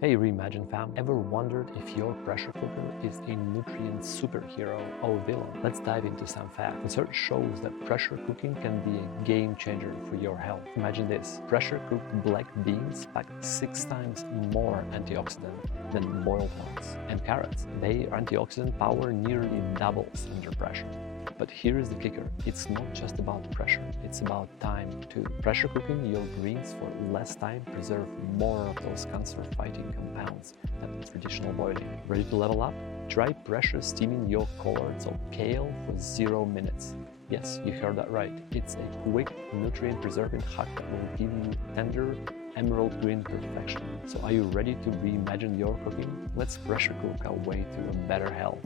Hey Reimagine fam, ever wondered if your pressure cooker is a nutrient superhero or villain? Let's dive into some facts. Research shows that pressure cooking can be a game changer for your health. Imagine this, pressure cooked black beans pack 6 times more antioxidant than boiled ones. And carrots, their antioxidant power nearly doubles under pressure. But here is the kicker, it's not just about pressure, it's about time too. Pressure cooking your greens for less time preserve more of those cancer-fighting compounds than traditional boiling. Ready to level up? Try pressure steaming your collards or kale for 0 minutes. Yes, you heard that right. It's a quick, nutrient-preserving hack that will give you tender, emerald green perfection. So are you ready to reimagine your cooking? Let's pressure cook our way to a better health.